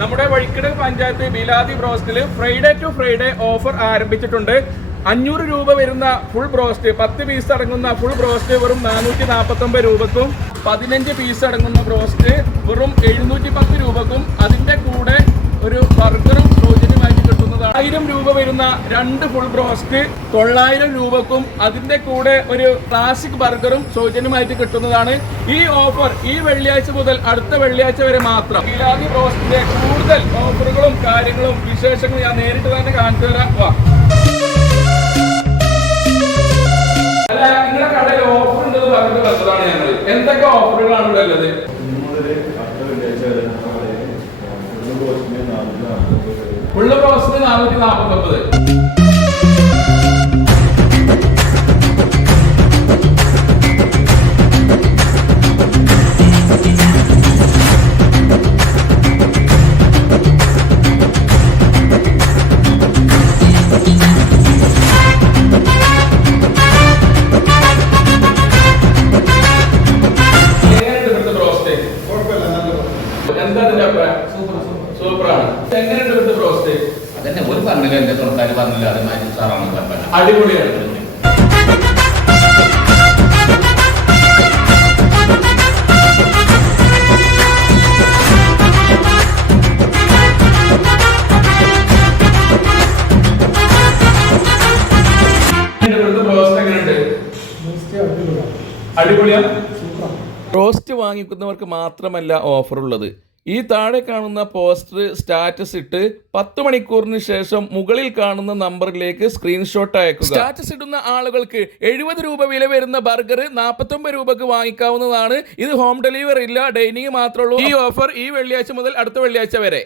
നമ്മുടെ വഴിക്കട് പഞ്ചായത്ത് ബിലാദി ബ്രോസ്റ്റിൽ ഫ്രൈഡേ ടു ഫ്രൈഡേ ഓഫർ ആരംഭിച്ചിട്ടുണ്ട്. 500 രൂപ വരുന്ന ഫുൾ ബ്രോസ്റ്റ്, 10 പീസ് അടങ്ങുന്ന ഫുൾ ബ്രോസ്റ്റ് വെറും 449 രൂപക്കും, 15 പീസ് അടങ്ങുന്ന ബ്രോസ്റ്റ് വെറും 710 രൂപക്കും, അതിന്റെ കൂടെ ഒരു ബർഗറും സൗജന്യമായിട്ട് കിട്ടുന്നതാണ്. 1000 രൂപ വരുന്ന 2 ഫുൾ ബ്രോസ്റ്റ് 900 രൂപക്കും, അതിന്റെ കൂടെ ഒരു ക്ലാസിക് ബർഗറും സൗജന്യമായിട്ട് കിട്ടുന്നതാണ്. ഈ ഓഫർ ഈ വെള്ളിയാഴ്ച മുതൽ അടുത്ത വെള്ളിയാഴ്ച വരെ മാത്രം. ബിലാദി ബ്രോസ്റ്റിന്റെ കൂടുതൽ ഓഫറുകളും കാര്യങ്ങളും വിശേഷങ്ങളും ഞാൻ നേരിട്ട് തന്നെ കാണിച്ചു തരാം. അല്ല, നിങ്ങളുടെ കടയിൽ ഓഫർ ഉണ്ടെന്ന് പറഞ്ഞിട്ട് വന്നതാണ് ഞങ്ങൾ. എന്തൊക്കെ ഓഫറുകളാണ് ഇവിടെ ഉള്ളത്? ഫുള്ള് ബ്രോസ്റ്റിന് 449. അതന്നെ ഒരു പറഞ്ഞില്ല, എന്റെ തുറക്കാർ പറഞ്ഞില്ല, അത് മാറ്റി സാറാണ്. അടിപൊളിയാണ്. അടിപൊളിയാണ്. റോസ്റ്റ് വാങ്ങിക്കുന്നവർക്ക് മാത്രമല്ല ഓഫർ ഉള്ളത്. ഈ താഴെ കാണുന്ന പോസ്റ്റർ സ്റ്റാറ്റസ് ഇട്ട് 10 മണിക്കൂറിന് ശേഷം മുകളിൽ കാണുന്ന നമ്പറിലേക്ക് സ്ക്രീൻഷോട്ട് അയക്കുക. സ്റ്റാറ്റസ് ഇടുന്ന ആളുകൾക്ക് 70 രൂപ വില വരുന്ന ബർഗർ 49 രൂപക്ക് വാങ്ങിക്കാവുന്നതാണ്. ഇത് ഹോം ഡെലിവറി ഇല്ല, ഡൈനിങ് മാത്രമേ ഉള്ളൂ. ഈ ഓഫർ ഈ വെള്ളിയാഴ്ച മുതൽ അടുത്ത വെള്ളിയാഴ്ച വരെ.